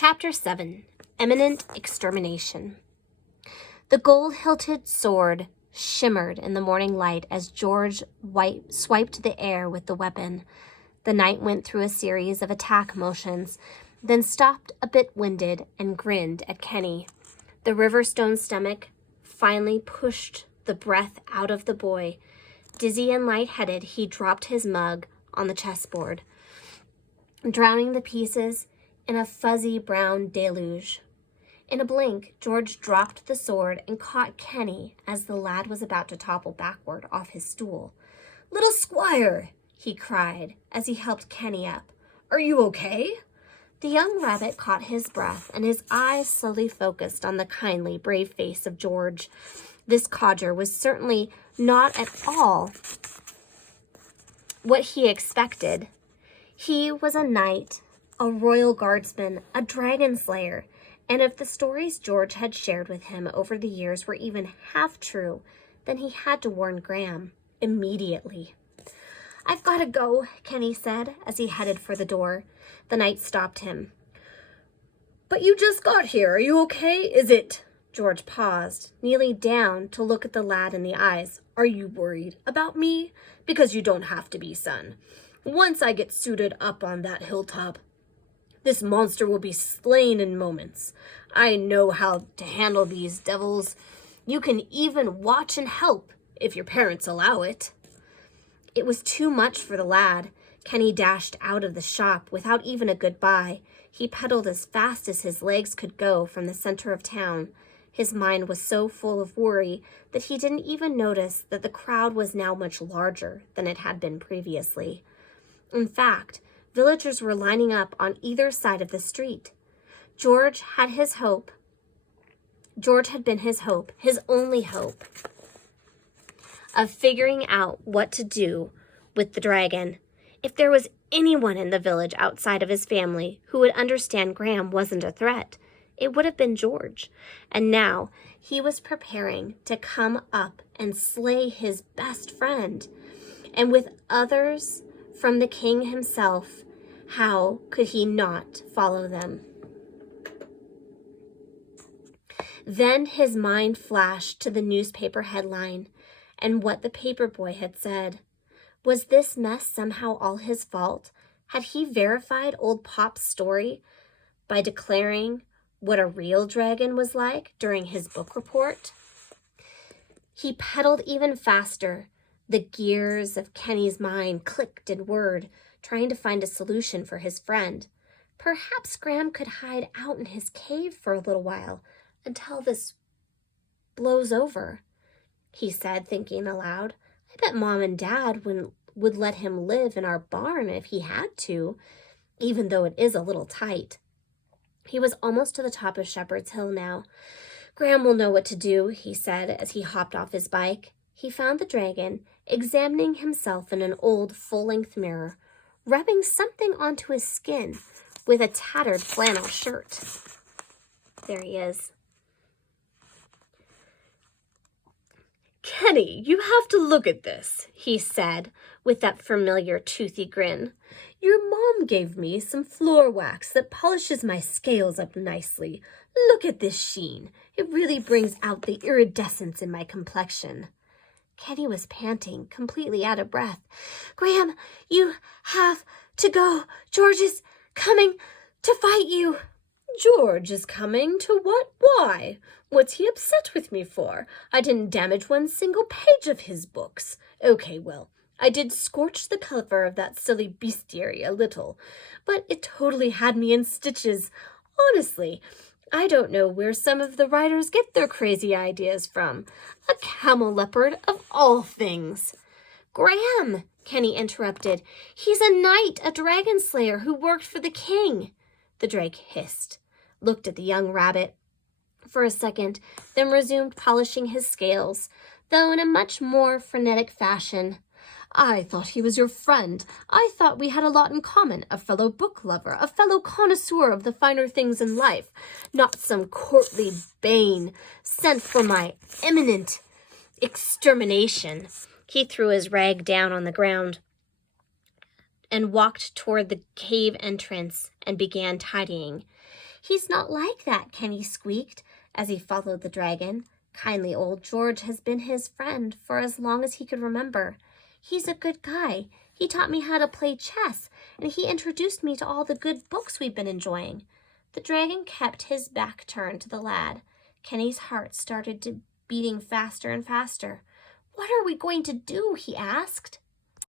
Chapter 7, Imminent Extermination. The gold-hilted sword shimmered in the morning light as George swiped the air with the weapon. The knight went through a series of attack motions, then stopped a bit winded and grinned at Kenny. The Riverstone stomach finally pushed the breath out of the boy. Dizzy and lightheaded, he dropped his mug on the chessboard, drowning the pieces in a fuzzy brown deluge. In a blink, George dropped the sword and caught Kenny as the lad was about to topple backward off his stool. "Little squire," he cried as he helped Kenny up. "Are you okay?" The young rabbit caught his breath, and his eyes slowly focused on the kindly, brave face of George. This codger was certainly not at all what he expected. He was a knight, a royal guardsman, a dragon slayer, and if the stories George had shared with him over the years were even half true, then he had to warn Graham immediately. "I've got to go," Kenny said as he headed for the door. The knight stopped him. "But you just got here. Are you okay? Is it?" George paused, kneeling down to look at the lad in the eyes. "Are you worried about me? Because you don't have to be, son. Once I get suited up on that hilltop, this monster will be slain in moments. I know how to handle these devils. You can even watch and help if your parents allow it." It was too much for the lad. Kenny dashed out of the shop without even a goodbye. He pedaled as fast as his legs could go from the center of town. His mind was so full of worry that he didn't even notice that the crowd was now much larger than it had been previously. In fact, villagers were lining up on either side of the street. George had been his hope, his only hope, of figuring out what to do with the dragon. If there was anyone in the village outside of his family who would understand Graham wasn't a threat, it would have been George. And now he was preparing to come up and slay his best friend. And with others from the king himself, how could he not follow them? Then his mind flashed to the newspaper headline and what the paper boy had said. Was this mess somehow all his fault? Had he verified old Pop's story by declaring what a real dragon was like during his book report? He pedaled even faster. The gears of Kenny's mind clicked and whirred, trying to find a solution for his friend. Perhaps Graham could hide out in his cave for a little while until this blows over, he said, thinking aloud. I bet Mom and Dad would let him live in our barn if he had to, even though it is a little tight. He was almost to the top of Shepherd's Hill now. Graham will know what to do, he said as he hopped off his bike. He found the dragon, examining himself in an old full-length mirror, rubbing something onto his skin with a tattered flannel shirt. There he is. "Kenny, you have to look at this," he said with that familiar toothy grin. "Your mom gave me some floor wax that polishes my scales up nicely. Look at this sheen. It really brings out the iridescence in my complexion." Kenny was panting, completely out of breath. "Graham, you have to go. George is coming to fight you." "George is coming to what? Why? What's he upset with me for? I didn't damage one single page of his books. Okay, well, I did scorch the cover of that silly bestiary a little, but it totally had me in stitches. Honestly, I don't know where some of the writers get their crazy ideas from. A camel leopard of all things." "Graham," Kenny interrupted. "He's a knight, a dragon slayer who worked for the king." The drake hissed, looked at the young rabbit for a second, then resumed polishing his scales, though in a much more frenetic fashion. "I thought he was your friend. I thought we had a lot in common, a fellow book lover, a fellow connoisseur of the finer things in life, not some courtly bane sent for my imminent extermination." He threw his rag down on the ground. and walked toward the cave entrance and began tidying. "He's not like that," Kenny squeaked as he followed the dragon. "Kindly old George has been his friend for as long as he could remember. He's a good guy. He taught me how to play chess, and he introduced me to all the good books we've been enjoying." The dragon kept his back turned to the lad. Kenny's heart started beating faster and faster. "What are we going to do?" he asked.